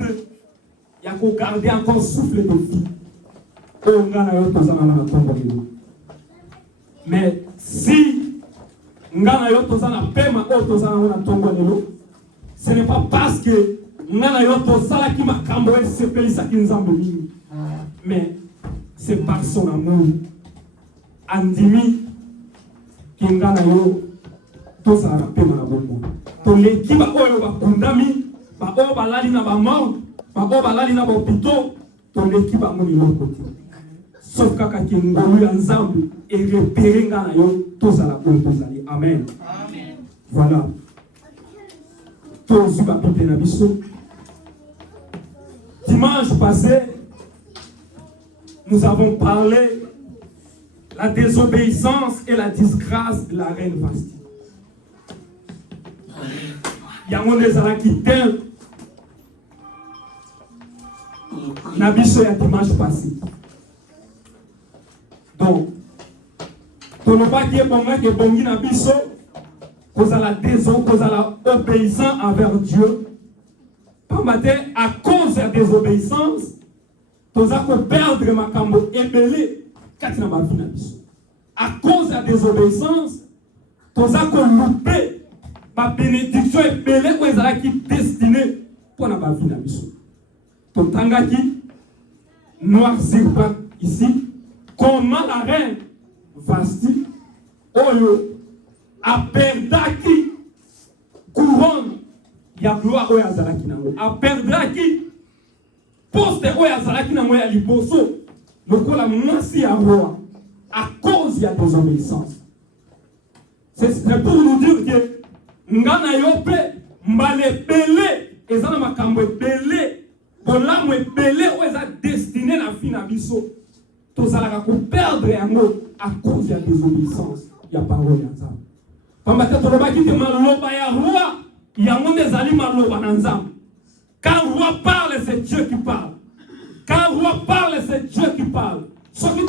il y a qu'à garder encore souffle de vie. Mais si ce n'est pas parce que mais c'est par son amour. Andimi kingana yo to sala pema na bombo to lekiba oyo bakundami ba o balali na ba mort ba o balali na ba hôpitaux to lekiba ngoni loko sauf kaka kingolu ya nzambe et repérer ngana yo to sala ko to sali amen amen voilà to zuba bible na biso dimanche passé nous avons parlé la désobéissance et la disgrâce de la reine Vasti. Il y a un des Arakitel. Nabiso ya dimanche passé. Donc, ton nom pas qui est bon, qui est bon, Nabiso, cause à la désobéissance, cause à la obéissance envers Dieu. Pas matin, à cause de la désobéissance, tu as perdre ma cambo et belé. À cause de la désobéissance, tu as loupé ma bénédiction et belé pour les qui destinée pour la vie. Tu as noir serpent ici. Comment la reine Vasti Oyo a perdu couronne ya gloire oyo azalaki nango. A perdu poste oyo azalaki nango ya liboso. Le la mwasi à roi à cause de la désobéissance. C'est pour nous dire que ngana yope mbale belé ezana makambo belé bolamu belé ou eza destiné la vie na biso tozalaka ko perdre yango à cause de la désobéissance ya parole ya nzambe. Pamba te tolobaki te maloba ya roi yango ezali maloba na nzambe. Quand le roi parle, c'est Dieu qui parle. Quand le roi parle, c'est Dieu qui parle. Ce qui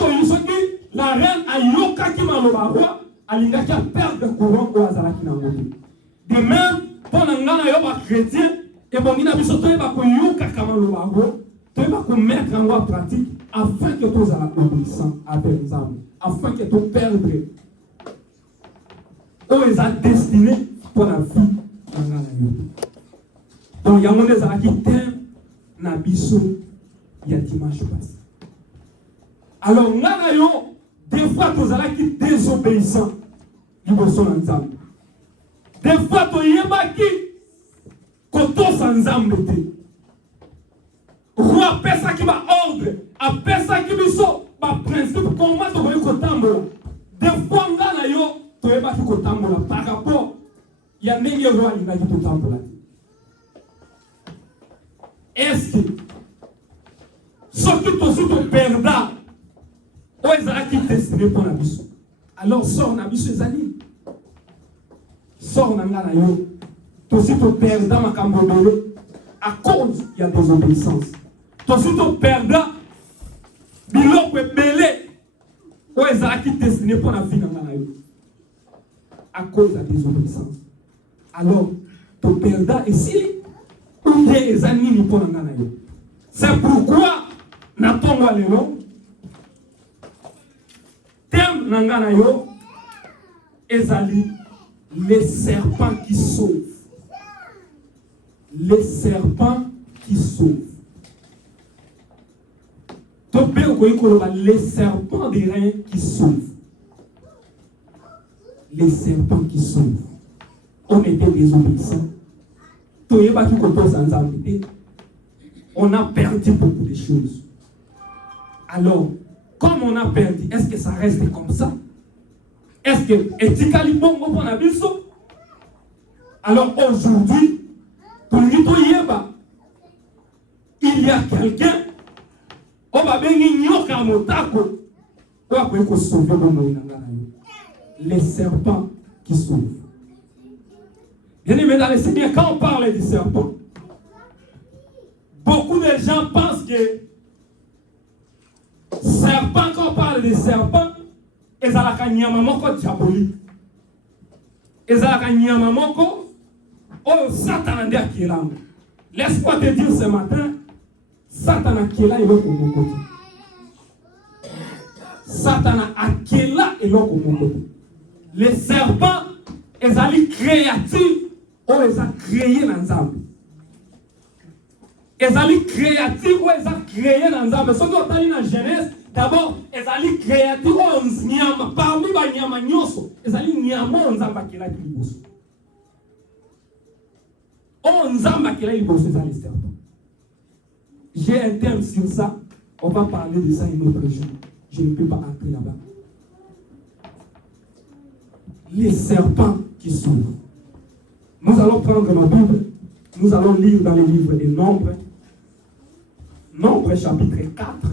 la reine a yoka qui m'a le roi, a l'ingaki a perdre le courant au Azalaki Namoni. De même, pendant que yoba chrétien, et bon, il a mis ce temps, il va yoka comme le roi, tu vas mettre en loi pratique afin que tu sois obéissant avec les âmes, afin que tu perdres. Où ils ont destiné pour la vie. Donc, il y a des gens qui t'aiment, Nabiso. Il y a dimanche passé. Alors, des fois, tu as qui désobéissant. Des fois, tu as qui koto sans âme. Roi, personne qui va ordre, à personne qui va so, principe, comment tu vas kotambola. Des fois, tu as qui kotambola par rapport, il y a des rois qui vont kotambola. Est-ce que ce qui te perdra, ou est-ce qui destiné pour la mission? Alors sors na mission ezali. Sors na ngana yo. Toi aussi te perdra ma cambodolo à cause il y a des obéissances. Toi aussi te perdra biloko belé. Ou est-ce qui destiné pour la vie na ngana yo? À cause de la désobéissance. Alors te perdra ici ou bien les animaux pour la ngana yo. C'est pourquoi Natongo lelo thème nangana yo ezali les serpents qui sauvent. Les serpents qui sauvent. Les serpents des reins qui sauvent. Les serpents qui sauvent. On était désobéissants. On a perdu beaucoup de choses. Alors, comme on a perdu, est-ce que ça reste comme ça? Est-ce que etikali bongo pona biso? Alors aujourd'hui, pour yeba, il y a quelqu'un, on va bengi nyoka motako, les serpents qui sauvent. Bien aimé dans les Seigneurs, quand on parle du serpent, beaucoup de gens pensent que serpent, quand on parle de serpent, ils ont la nyamamoko diabolique. Ils ont la nyamamoko, oh Satan a dit. Laisse-moi te dire ce matin, Satan a quel âge au côté. Satan a quel âge au côté. Les serpents, ils sont créatifs, ou ils sont créés dans l'ensemble. Ils sont créatifs, ou ils sont créés dans l'ensemble. Ce qu'on a dit dans Genèse, d'abord, ils sont créatifs, ou ils sont parmi les nyama nyoso, ils sont nyama, ils sont quel âge au côté. On zamba qui est les serpents. J'ai un thème sur ça. On va parler de ça une autre jour. Je ne peux pas entrer là-bas. Les serpents qui s'ouvrent. Nous allons prendre ma Bible. Nous allons lire dans les livres des Nombres. Nombre chapitre 4.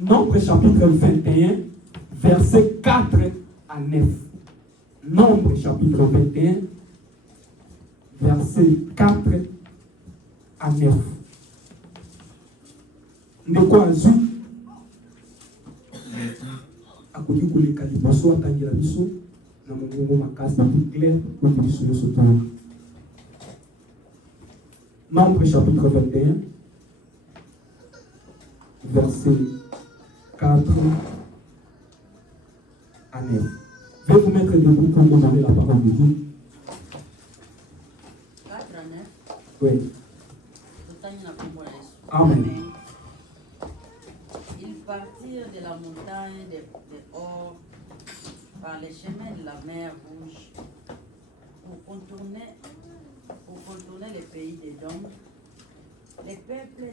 Nombre chapitre 21, versets 4 à 9. Nombre chapitre 21, versets 4 à 9. De quoi azou? A connu que les calibosso attendent la mission. Dans mon moment, ma casse plus claire pour que nous soyons sautés. Nombre chapitre 21, versets 4 à 9. Je vais vous mettre debout pour vous donner la parole de Dieu. 4 à 9. Oui. Amen. Ils partirent de la montagne de Hor par les chemins de la mer Rouge pour contourner les pays d'Édom. Les peuples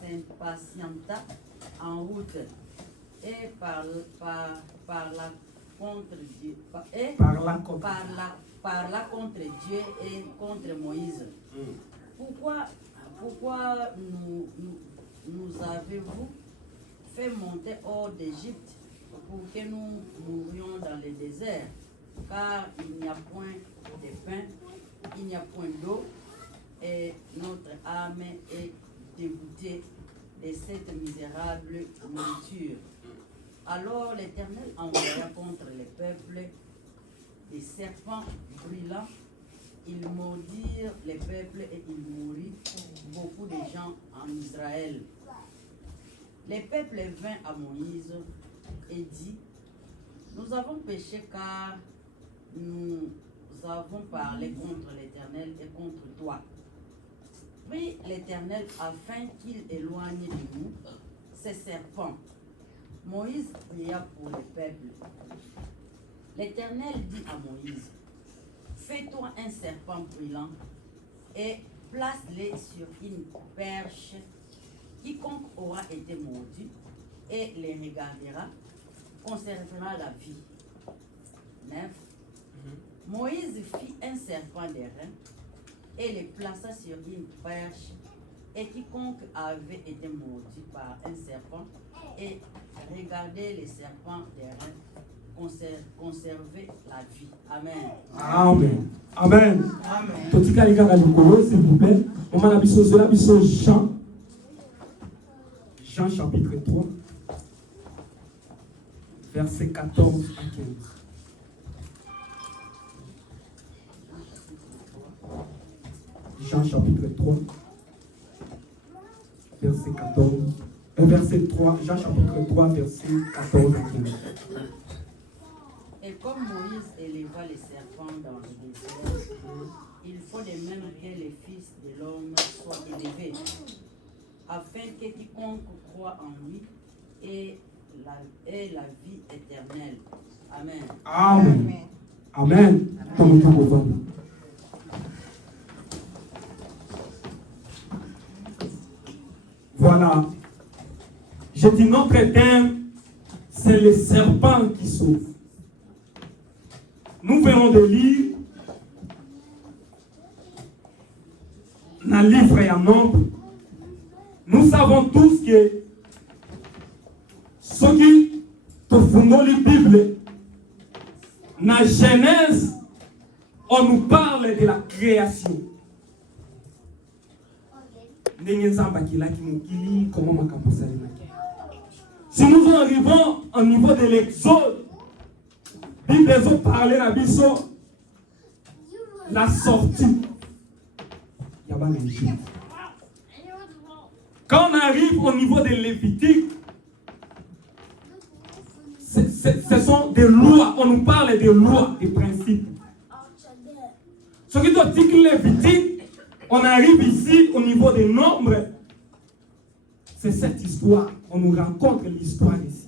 s'impatienta en route et par la contre Dieu contre Dieu et contre Moïse. Pourquoi nous avez-vous fait monter hors d'Égypte pour que nous mourions dans le désert? Car il n'y a point de pain, il n'y a point d'eau, et notre âme est dégoûtée de cette misérable nourriture. Alors l'Éternel envoya contre les peuples des serpents brûlants. Ils mordirent les peuples et il mourut beaucoup de gens en Israël. Les peuples vinrent à Moïse et dit: Nous avons péché car nous avons parlé contre l'Éternel et contre toi. Prie l'Éternel afin qu'il éloigne de nous ces serpents. Moïse pria pour le peuple. L'Éternel dit à Moïse: Fais-toi un serpent brûlant et place-le sur une perche. Quiconque aura été mordu et les regardera conservera la vie. 9. Moïse fit un serpent d'airain et le plaça sur une perche, et quiconque avait été mordu par un serpent et regardait les serpents d'airain conserver la vie. Amen. Amen. Amen. Amen. S'il vous plaît. On m'a dit Jean. Jean chapitre 3, versets 14 à 15. Jean chapitre 3, verset 14. Verset 3, Jean chapitre 3, verset 14 à 15. Et comme Moïse éleva les serpents dans le désert, il faut de même que les fils de l'homme soient élevés, afin que quiconque croit en lui ait la vie éternelle. Amen. Amen. Amen. Amen. Voilà. Je dis notre thème, c'est les serpents qui sauvent. Nous venons de lire dans le livre et en nombre. Nous savons tous que ce qui te font la Bible, dans la Genèse, on nous parle de la création. Si nous arrivons au niveau de l'Exode, Bible parle à Bisso la sortie. Il y a pas d'Égypte. Quand on arrive au niveau des Lévitiques, ce sont des lois. On nous parle des lois, des principes. Ce qui doit dire que Lévitique, on arrive ici au niveau des nombres. C'est cette histoire. On nous raconte l'histoire ici.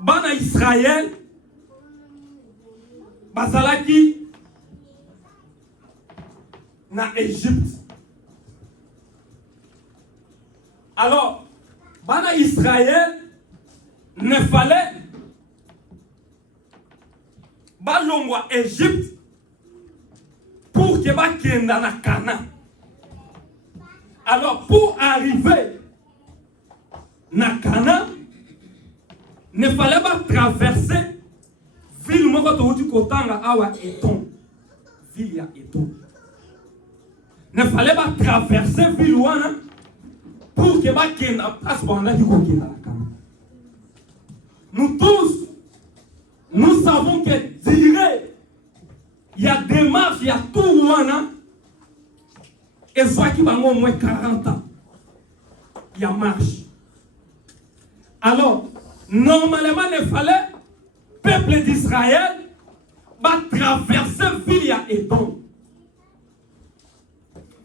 Bana Israël, bazalaki na Égypte. Alors, bana Israël ne fallait balongwa Égypte pour que ba kenda na Canaan. Alors, pour arriver na Canaan, ne fallait pas traverser ville moko touti kotanga awa Eton. Ville ya Eton. Ne fallait pas traverser ville wana pour que ba kenda place banda ki kokenda na Canaan. Nous tous, nous savons que dire il y a des marches, il y a tout wana et soit qui va au moins 40 ans. Il y a marche. Alors, normalement, il fallait, peuple d'Israël, traverser ville à Édom.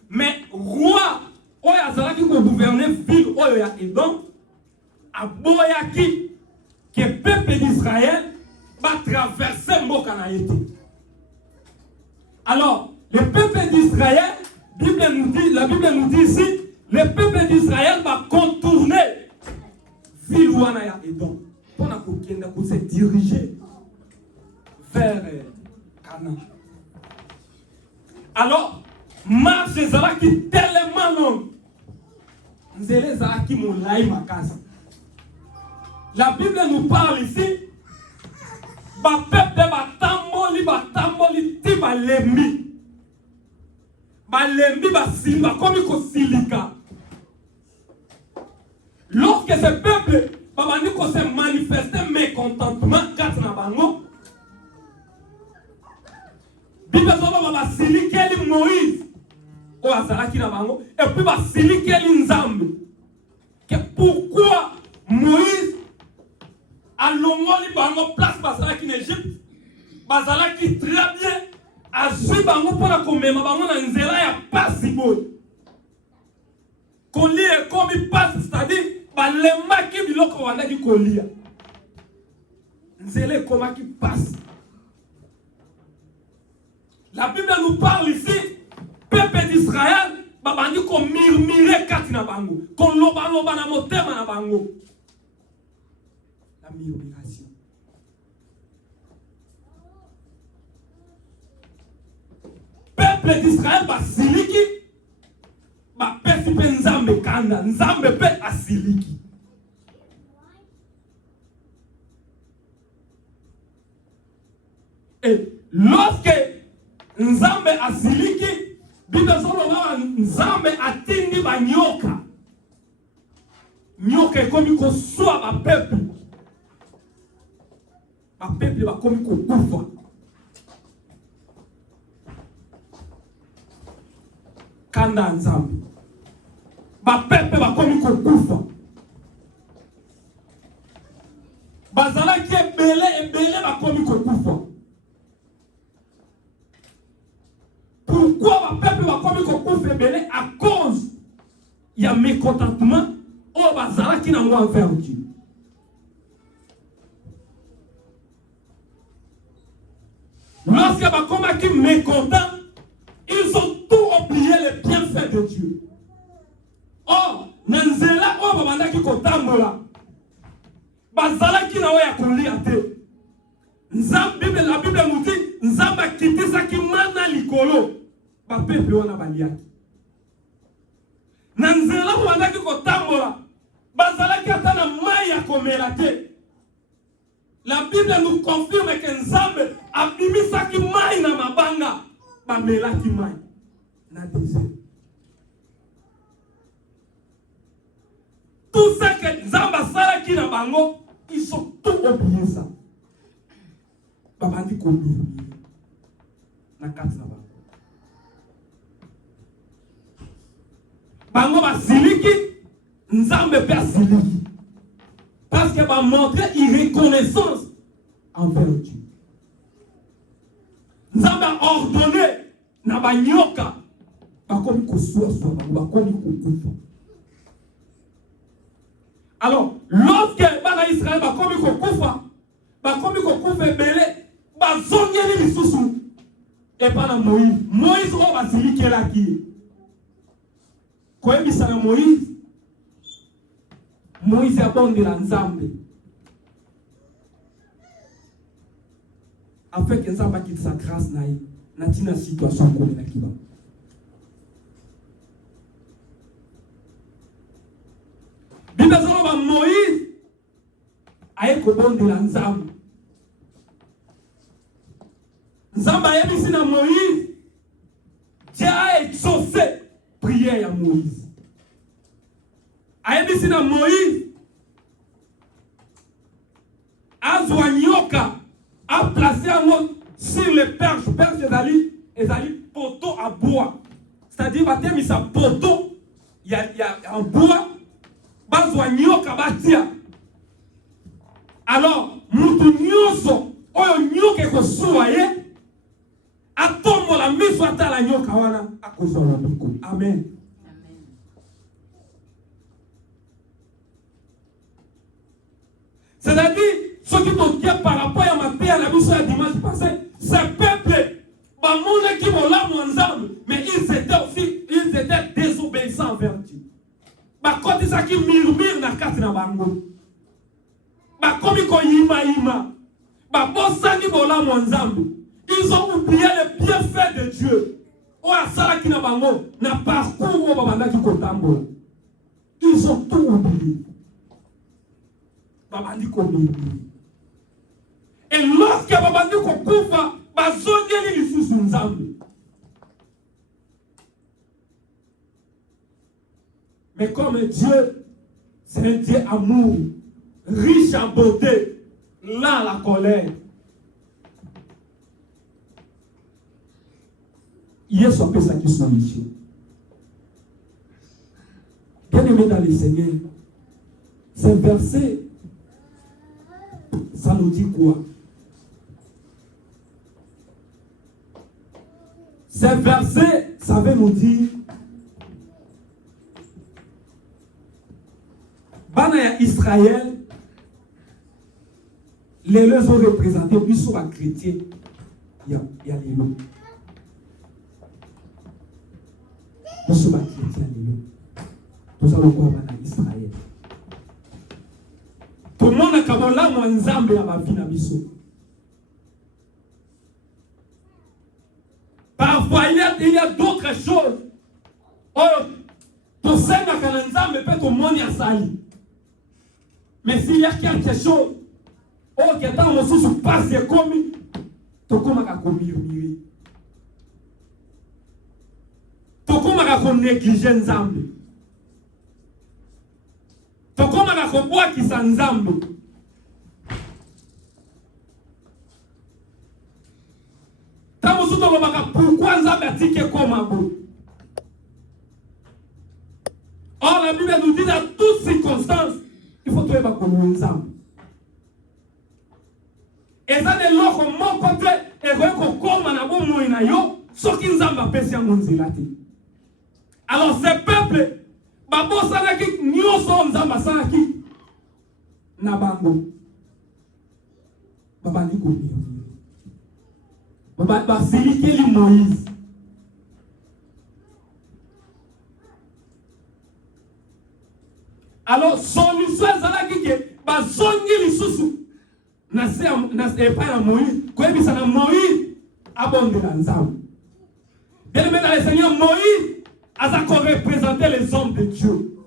Mais roi, Oyazala qui gouvernait ville à Édom, a boyaki que le peuple d'Israël va traverser Mokanaïti. Alors, le peuple d'Israël, la Bible nous dit ici, le peuple d'Israël va contourner ville Wanaya Edom pour se diriger vers Canaan. Alors, marche qui tellement longue. La Bible nous parle ici. Lorsque ce peuple s'est manifesté mécontentement, Moïse, et puis pourquoi Moïse a longoli bango place basalaki en Égypte, basalaki très bien, a zui bango pour la comméma bango na nzela ya pasi boy. Kolia comme il passe, c'est-à-dire balemaki biloko wana ki kolia. Nzela comment qui passe. La Bible nous parle ici, peuple d'Israël, babandi ko murmurer katina bango, ko loba loba na motema na bango. La murmuration. Peuple d'Israël basiliki, ba pesi pe nzambe kanda, nzambe pe asiliki. Et lorsque nzambe asiliki, Bible solo nzambe atindi ba nyoka. Nyoka ekomi ko soa ba peuple. Ba peuple ba komi ko kufa. Kanda nzambe. Ba peuple ba komi ko kufa. Bazala ki ebele ba komi ko kufa. Pourquoi le peuple va comme il à cause il y a mécontentement au bazar qui n'a pas envers Dieu. Lorsque va comme qui mécontent, ils ont tout oublié les bienfaits de Dieu. Or, nanzela o babanda ki kotambola. Bazala qui n'a pas kolia te. Nzambe la Bible nous dit nzamba kitisa ki mana likolo. Ba peuple wana baliaki. Nanzela wana ki kotambola. Bazala ki atana mai ya komela te. La Bible nous confirme que nzambe abimisa ki mai na mabanga ba melaki mai na désert. Tout ce que nzamba sala ki na bango, Ils ont tout oublié ça. Papa dit qu'on na kati na bango. Bango ba siliki, nzambe pe siliki. Parce que va montrer irreconnaissance envers Dieu. Nzambe a ordonné na banyoka bakomi kosuwa bakomi kokufa. Alors, lorsque bana Israël bakomi kokufa ebele bazongeli lisusu epa na Moïse. Moïse o basilikelaki. Koyebisa na Moïse abondela Nzambe. Afin que Nzambe akitisa grâce na tina situation komelaki ba. Bible ezoloba Moïse aye kobondela Nzambe. Nzambe ayebisi na Moïse, Dieu a exaucé prière ya Moïse. Ayebisi na Moïse, azwa nyoka, a placé un mot sur le perche. Perche ezali poteau à bois. C'est-à-dire, batemi sa poteau, il y a un bois, bazwa nyoka batia. Alors, mutu nyoso, oyo nyoka ekosuwa ye, atombo la miso ata la nyoka wana akozwa la biko. Amen. C'est-à-dire, ce qui te dit par rapport à ma paix à la mission à dimanche passé, ce peuple, mais ils étaient désobéissants envers Dieu. Quand ils qui murmurent na kati na bango, komi ko yima, bosani bola mwanzambe. Ils ont oublié le bienfait de Dieu. Ils ont tout oublié. Et lorsque Babandi Kokufa, bazongeli lisusu Nzambe. Mais comme Dieu, c'est un Dieu amour, riche en beauté, là la colère. Yesu apesa qui solution. Bien aimé dans le Seigneur, ce verset, ça nous dit quoi? Ce verset, ça veut nous dire, Bana Israël, les leus ont représenté, puis sur un chrétien, il y a les lots. Nous sommes chrétiens, nous sommes encore en Israël. Tout le monde a comme là, mon Nzambe a ma vie na biso. Parfois, il y a d'autres choses. Oh, tout ça, na Nzambe peut tout le monde y a sali. Mais s'il y a quelque chose, oh, qui est dans mon sous passe comme, tout comme à commis. Tokomaka ko négliger Nzambe. Tokomaka ko bwakisa Nzambe. Tamusu tolobaka pourquoi Nzambe atike koma bo. Or la Bible nous dit dans toutes circonstances, il faut toyeba komo Nzambe. Eza de loko moko te eko koma na bo moyi na yo soki Nzambe apesi yango nzela te. Alors ce peuple, babo sanaki nyoso Nzamba sanaki na bango. Baba ni komi. Baba basilikeli Moïse. Alors solution sanaki ke bazongi lisusu na epa na Moïse. Koyebisa na Moïse abondela Nzamba. Bien aimé dans le Seigneur, Moïse a représenté les hommes de Dieu.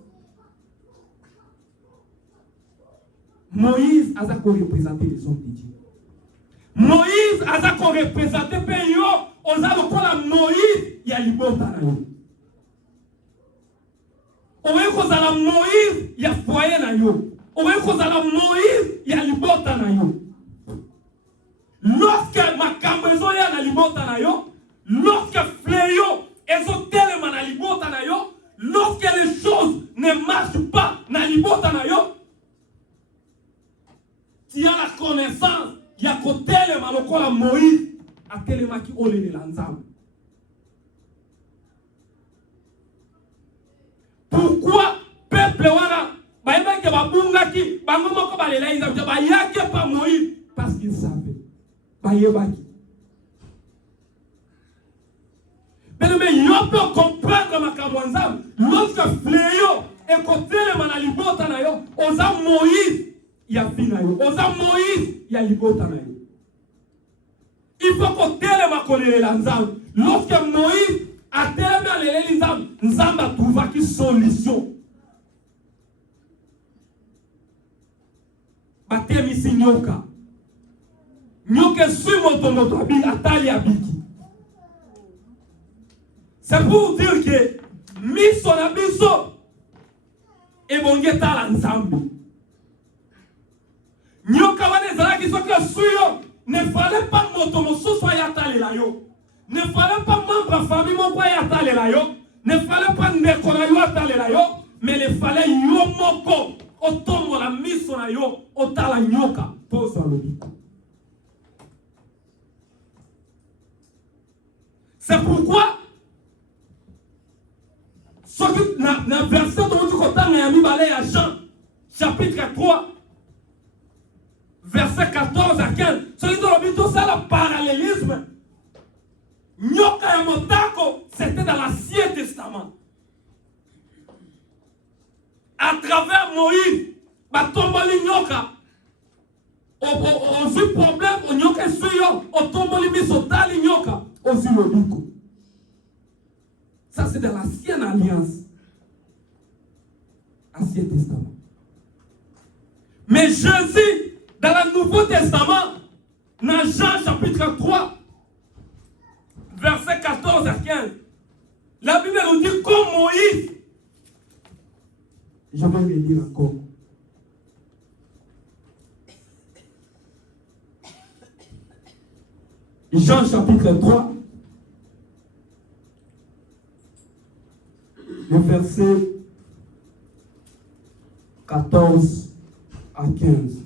Moïse a représenté les hommes de Dieu. Moïse a représenté Péyo, on a le Moïse, il y a l'ibota. On a Moïse, il y a foyer. okoki kozala Moïse ya libota na yo. Lorsque makambo ezoya na libota na yo, lorsque fléau ezotelema na libota na yo, lorsque les choses ne marchent pas na libota na yo, tu as la connaissance, il y a kotelema lokola Moïse atelemaki olelela Nzambe. Pourquoi peuple wana bayebaki babungaki bango moko balela Nzambe bayaki pa Moïse parce qu'il savait bayebaki. Mais yo peut comprendre makambo Nzambe lorsque fléau ekotelema na libota na yo oza Moïse ya fina yo oza Moïse ya libota na yo. Il faut kotelema kolelela Nzambe. Lorsque Moïse a telema aleleli Nzambe, Nzambe a trouvé solution. Batemisi nyoka. Nyoka sui moto abi atali abiki. C'est pour dire que miso na biso ebonge tala Nzambe. Nyoka wana ezalaki soki sui yo ne fallait pas moto mosusu ayatale la yo. Ne fallait pas membre de famille moko ayatale la yo. Ne fallait pas ndeko na yo atale la yo. Mais il fallait yo moko otombo la miso na yo otala nyoka posa lobiko. C'est pourquoi na verset de kotanga ya mibale ya Jean chapitre 3 verset 14 à 15. Celui de l'obito, c'est le parallélisme. Nyoka et Motako, c'était dans l'Ancien Testament. À travers Moïse, Batomboli Nyoka, au problème, au Nyoka Suyo, au Tomboli Misotali Nyoka, au Zilobiko. Ça, c'est dans l'Ancienne Alliance. Ancien Testament. Mais Jésus, dans le Nouveau Testament, dans Jean chapitre 3, verset 14 à 15, la Bible nous dit comme Moïse. Je vais le lire encore. Jean chapitre 3, le verset 14 à 15.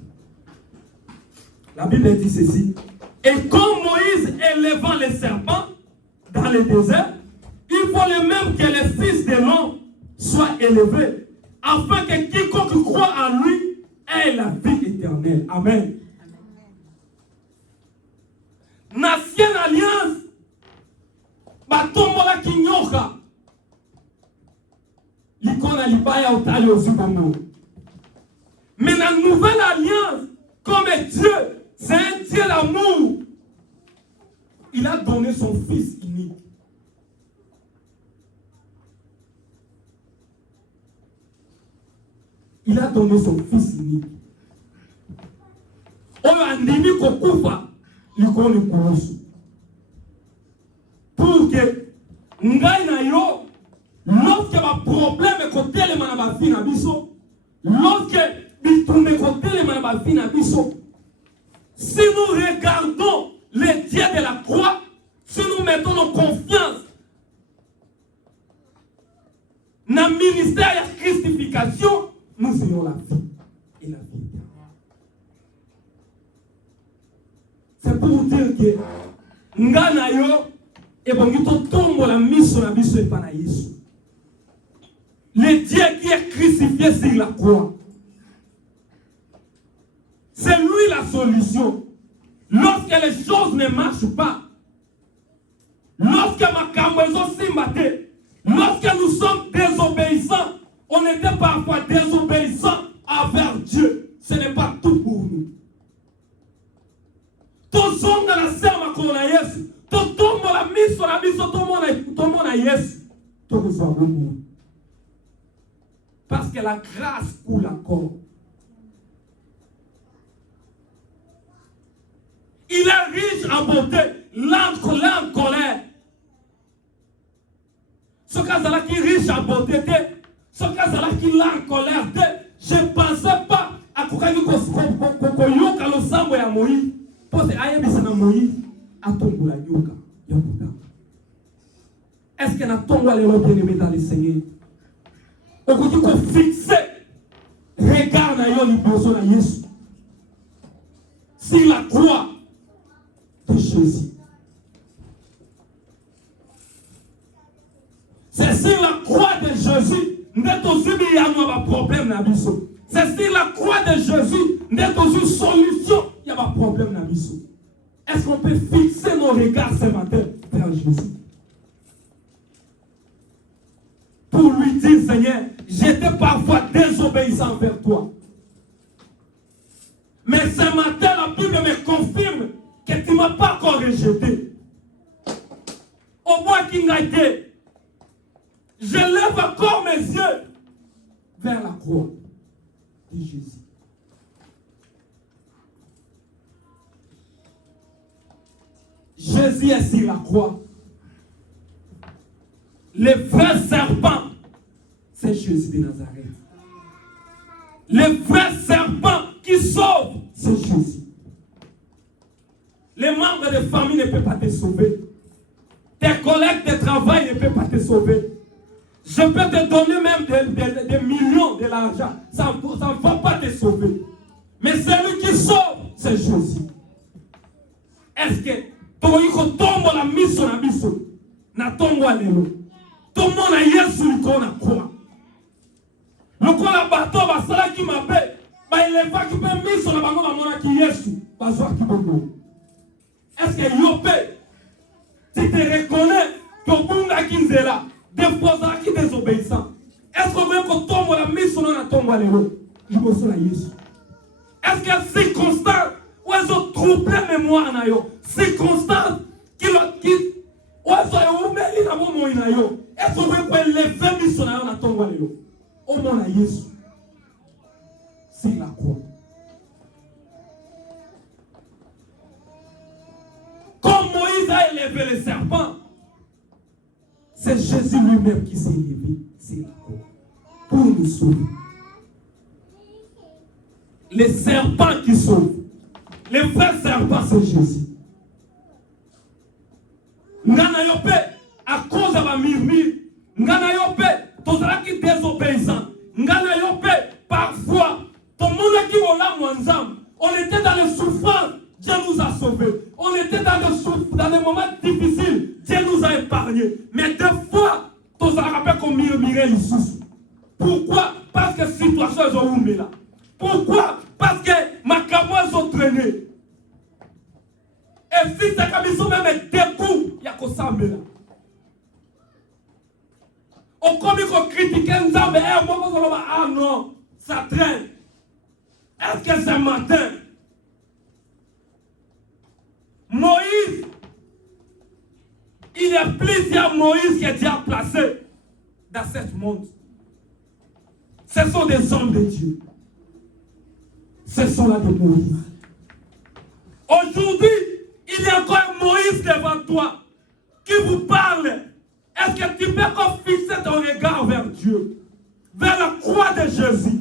La Bible dit ceci. Et comme Moïse élevant les serpents dans le désert, il faut le même que les fils de l'homme soient élevés, afin que quiconque croit en lui ait la vie éternelle. Amen. L'ancienne alliance, batombola kinyoka, l'icône libaya otali ozubomo. Mais la nouvelle alliance, comme Dieu, c'est un Dieu d'amour. Il a donné son Fils unique. Il a donné son Fils unique. On a dit kokufa, l'icône kurusu. Pour que ngai na yo, lorsque ma problème est côté les manabafi na biso, lorsque bitumbe côté les manabafi na biso, si nous regardons les dieux de la croix, si nous mettons nos confiances dans le ministère de la christification, nous ayons la vie et la vie éternelle. C'est pour vous dire que ngana yo et bon tombe la mission la biso et pas na Yesu. Le Dieu qui est crucifié sur la croix. C'est lui la solution. Lorsque les choses ne marchent pas, lorsque lorsque nous sommes désobéissants, on était parfois désobéissants envers Dieu. Ce n'est pas tout pour nous. Tout sommes dans la serre à Yesu. Tout tombe la mise sur la mise, tout le monde à Yesu. Tout nous sommes pour. Parce que la grâce coule encore. Il est riche en beauté, lent en colère. Ce cas-là qui est riche en beauté, ce cas-là qui est lent en colère, je ne pensais pas losambo ya Moïse, pose ayebisa na Moïse, atongola yoka, yakuta. Est-ce que na tongo les bien-aimés dans le Seigneur? Au côté qu'on fixe, regarde na yo liboso na Yesu. Sur la croix de Jésus. C'est sur la croix de Jésus, nous avons un problème na biso. C'est sur la croix de Jésus, nous avons une solution, il y a un problème na biso. Est-ce qu'on peut fixer nos regards ce matin vers Jésus? Pour lui dire, Seigneur, j'étais parfois désobéissant vers toi. Mais ce matin, la Bible me confirme que tu ne m'as pas encore rejeté. Au moins qu'il n'a été, je lève encore mes yeux vers la croix de Jésus. Jésus est sur la croix. Le vrai serpent, c'est Jésus de Nazareth. Le vrai serpent qui sauve, c'est Jésus. Les membres de famille ne peuvent pas te sauver. Tes collègues de travail ne peuvent pas te sauver. Je peux te donner même des millions de l'argent. Ça ne va pas te sauver. Mais celui qui sauve, c'est Jésus. Est-ce que tu tombe la mission na biso na tombo lelo? Tout le monde a Yesu likona croix. Le quoi la bateau va sala qui m'appelle. Il est pas qui peut mis sur la bango à mon qui Yesu. Pas soit qui bongo. Est-ce que Yopé, tu te reconnais que au bout de Kinzela, des fois qui désobéissant. Est-ce qu'on veut qu'on tombe la mission dans la tombe à l'élo? Je me souviens Yesu. Est-ce que c'est constant ou est-ce qu'on trouble mémoire na yo? C'est constant qui ou est-ce qu'on met na mo na yo? Est-ce qu'on veut qu'on lève mission na yo na tombe à l'élo? Au monde à Yesu. C'est la croix. Comme Moïse a élevé le serpent, c'est Jésus lui-même qui s'est élevé. C'est la croix. Pour nous sauver. Les serpents qui sauvent. Le vrai serpent, c'est Jésus. Ngana yope, à cause de la murmure, Ngana yope, tozala qui désobéissant. Ngana yope, parfois, tout le monde qui vola ensemble, on était dans les souffrances, Dieu nous a sauvés. On était dans les moments difficiles, Dieu nous a épargnés. Mais des fois, tozala rappelle qu'on murmurait ici. Pourquoi? Parce que situation est au là. Pourquoi? Parce que ma camoise ont traîné. Et si ta camisole même découvre, il y a que ça là. On commence à critiquer Nzambe, ah non, ça traîne. Est-ce que ce matin, Moïse, il y a plusieurs Moïse qui a déjà placé dans ce monde. Ce sont des hommes de Dieu. Ce sont là de Moïse. Aujourd'hui, il y a encore un Moïse devant toi qui vous parle. Est-ce que tu peux encore fixer ton regard vers Dieu, vers la croix de Jésus?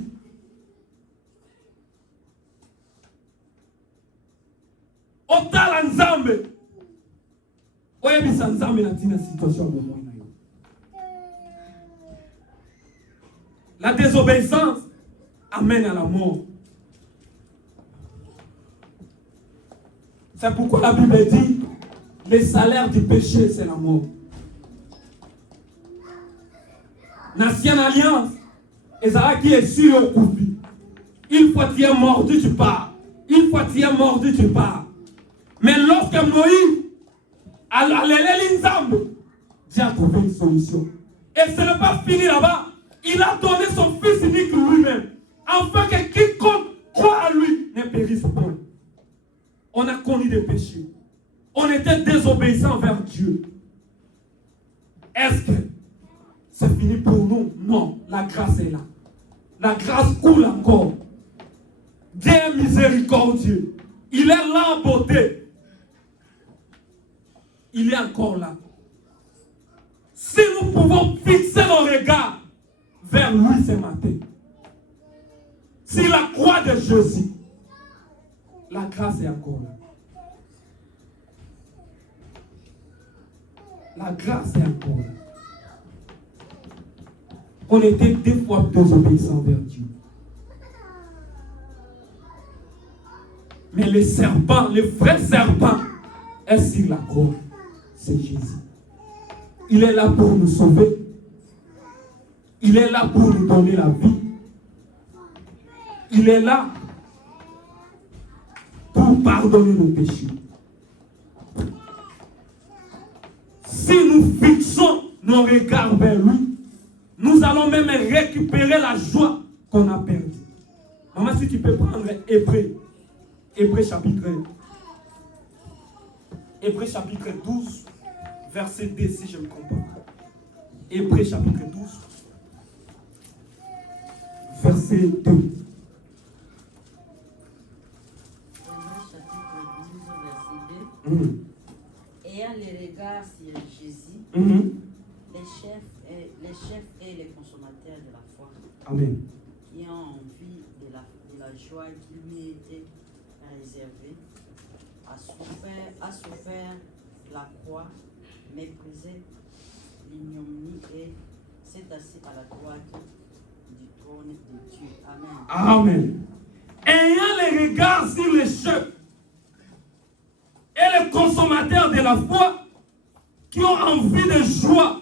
Otala Nzambe. Oyebisa Nzambe na tina situation de moi. La désobéissance amène à la mort. C'est pourquoi la Bible dit le salaire du péché, c'est la mort. L'ancienne alliance, Ezra qui est sûr au coupi. Une fois tu es mordu, tu pars. Une fois tu es mordu, tu pars. Mais lorsque Moïse a allé l'Inzambe, Dieu a trouvé une solution. Et ce n'est pas fini là-bas. Il a donné son fils unique lui-même. Afin que quiconque croit à lui ne périsse point. On a connu des péchés. On était désobéissant vers Dieu. Est-ce que c'est fini pour nous? Non, la grâce est là. La grâce coule encore. Dieu est miséricordieux. Il est là en beauté. Il est encore là. Si nous pouvons fixer nos regards vers lui ce matin, sur la croix de Jésus, La grâce est encore là. La grâce est encore là. On était des fois désobéissants vers Dieu. Mais les serpents, les vrais serpents, est sur la croix. C'est Jésus. Il est là pour nous sauver. Il est là pour nous donner la vie. Il est là pour pardonner nos péchés. Si nous fixons nos regards vers lui, nous allons même récupérer la joie qu'on a perdue. Maman, si tu peux prendre Hébreux chapitre 12, verset 2, si je me comprends. Hébreux chapitre 12, verset 2. Hébreux chapitre 12, verset 2. Ayant les regards sur Jésus, les chefs et les consommateurs de la foi, Amen. qui ont envie de la joie qui lui était réservée, a souffert la croix, méprisé l'ignominie et s'est assis à la droite du trône de Dieu. Amen. Amen. Ayant les regards sur les chefs et les consommateurs de la foi qui ont envie de joie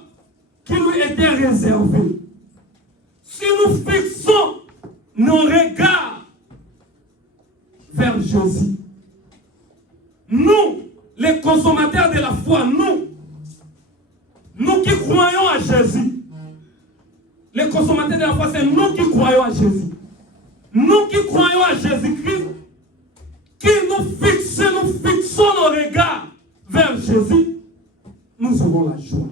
qui lui était réservée. Si nous fixons nos regards vers Jésus, nous, les consommateurs de la foi, nous qui croyons à Jésus, les consommateurs de la foi, c'est nous qui croyons à Jésus. Nous qui croyons à Jésus-Christ, qui nous fixons nos regards vers Jésus, nous aurons la joie.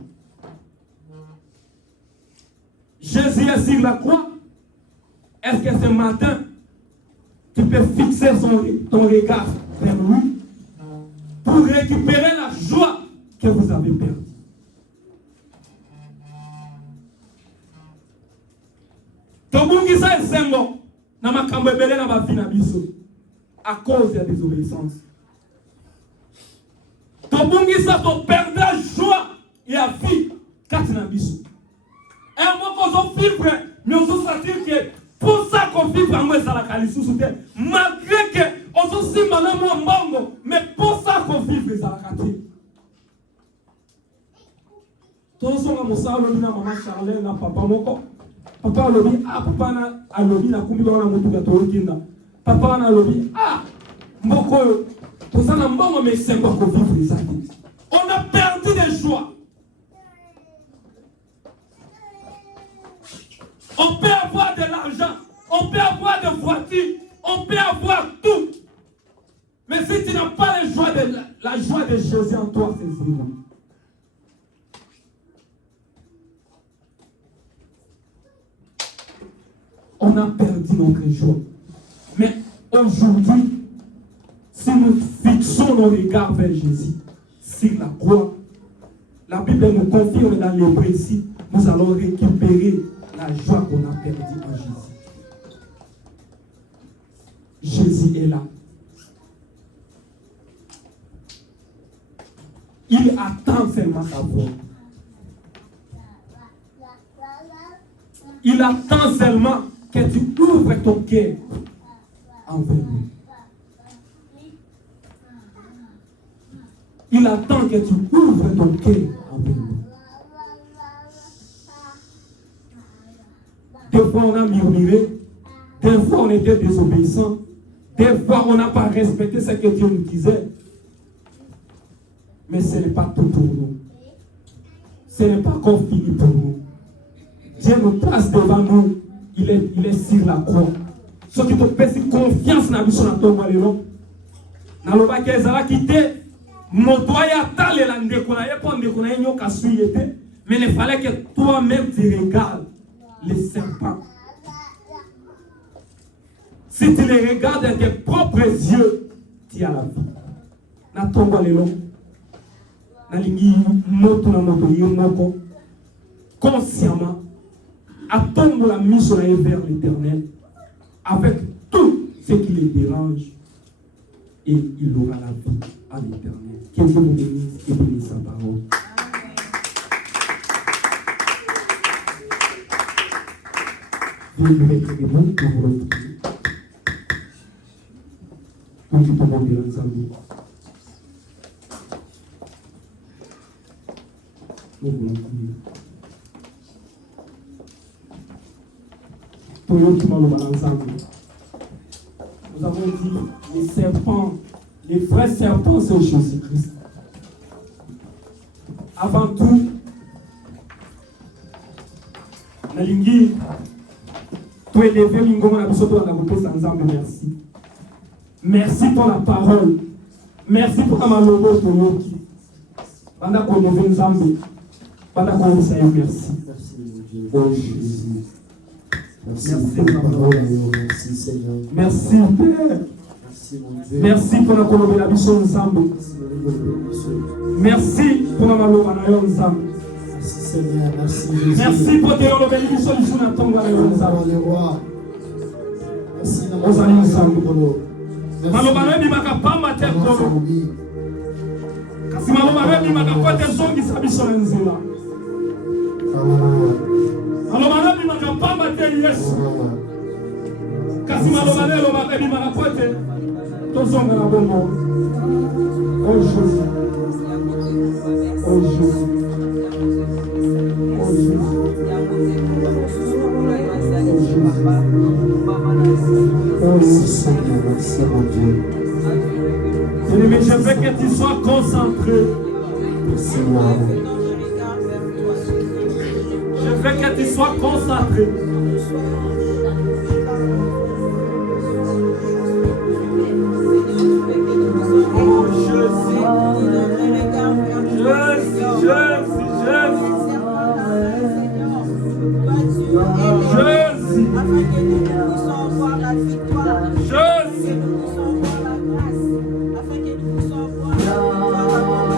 Jésus est sur la croix. Est-ce que ce matin, tu peux fixer ton regard vers lui pour récupérer la joie que vous avez perdue? Tobungisa esengo na makambo ebele na bavi na biso à cause de la désobéissance. Tobungisa to perdre la joie et la vie kati na biso. Et moi qu'on vivre, mais on se sentir que pour ça qu'on vit en moi ça la calisusu te malgré que on se sent mal moi mbongo, mais pour ça qu'on vivre ça la kati. Tout ça on a na maman Charlène na papa moko. Papa alobi papa na alobi na kumbi bana mutu ka tokinda. Papa na alobi mboko to ça na mbongo mais c'est pas qu'on vivre ça. On a perdu des joies. On peut avoir de l'argent, on peut avoir des voitures, on peut avoir tout. Mais si tu n'as pas la joie de Jésus en toi, c'est zéro. On a perdu notre joie. Mais aujourd'hui, si nous fixons nos regards vers Jésus, sur la croix, la Bible nous confie, on est dans l'Hébreux ici, nous allons récupérer la joie qu'on a perdue en Jésus. Jésus est là. Il attend seulement ta voix. Il attend seulement que tu ouvres ton cœur envers lui. Il attend que tu ouvres ton cœur envers lui. Des fois, on a murmuré. Des fois, on était désobéissant. Des fois, on n'a pas respecté ce que Dieu nous disait. Mais ce n'est pas tout pour nous. Ce n'est pas encore fini pour nous. Dieu nous place devant nous. Il est sur la croix. Ce qui te fait confiance dans la mission de ton malheur. Dans le bac, ils ont quitté. Mais il fallait que toi-même tu regardes les serpents. Si tu les regardes avec tes propres yeux, tu as la vie. Na tomba lelo. Na lingi moto na moto yomoko. Consciemment. À tomber la mission vers l'Éternel. Avec tout ce qui les dérange. et il aura la vie à l'éternel. Que Dieu vous bénisse et bénisse sa parole. Dieu nous met des mots pour vous retrouver. Donc, il peut monter ensemble. Nous voulons prier. Pour eux qui m'ont ensemble. Nous avons dit les serpents, les vrais serpents, c'est Jésus-Christ. Avant tout, Nalingi, tu es élevé, Mingo, la biso, la repose ensemble, merci. Merci pour la parole. Merci pour la malobo, pour nous. Pendant qu'on est venu ensemble, pendant qu'on est merci. Oh Jésus. Merci pour la parole. Merci Seigneur. Merci Père. Merci mon Dieu. Merci pour la colombe la biso ensemble. Merci pour la malobo ensemble. Merci Seigneur. Merci Jésus. Merci pour te colombe la biso ensemble. Merci ensemble. Malobana bimaka pamba te kolo. Kasi malobana bimaka kote zongi sabiso nzela. Malobana bimaka pamba te Yesu. Kasi malobana lobaka bimaka kote to zonga na bongo. Oh Jésus. Oh Jésus. Oh Jésus. Oh Seigneur, merci mon Dieu. Mais je veux que tu sois concentré. Seigneur. Je veux que tu sois concentré. Oh Jésus. Jésus. Afin que nous puissions voir la victoire. Jésus. Que nous puissions voir la grâce. Afin que nous puissions voir la victoire.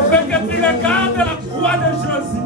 Afin que tu regardes la croix de Jésus.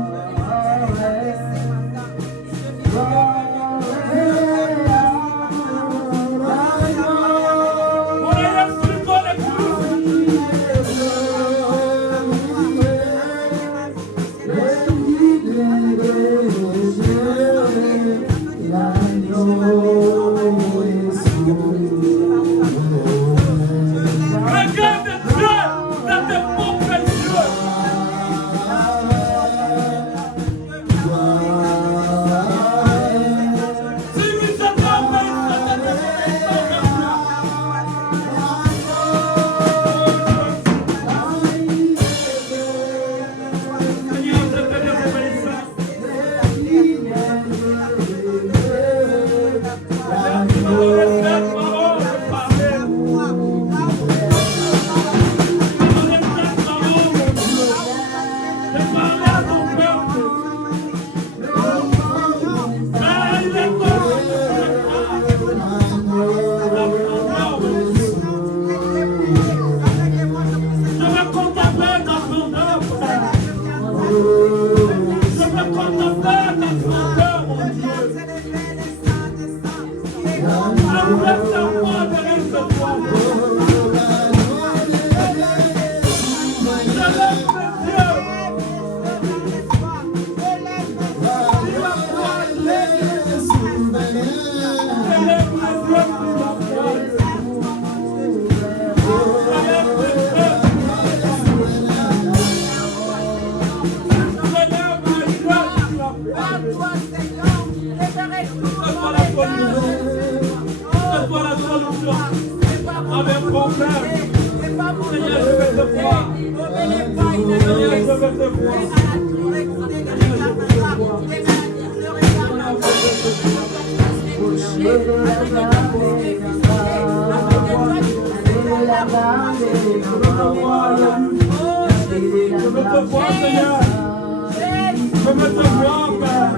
Je veux te voir, Père.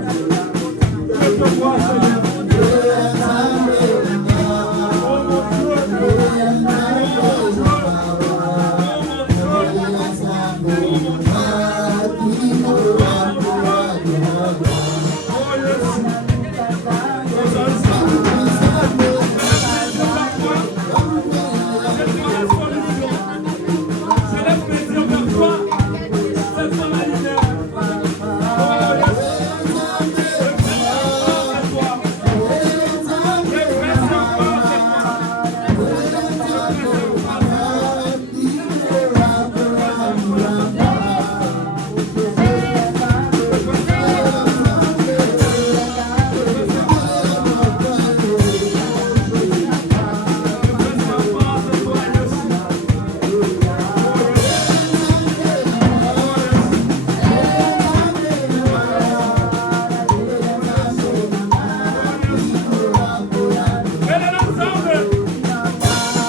Je veux te voir, Seigneur.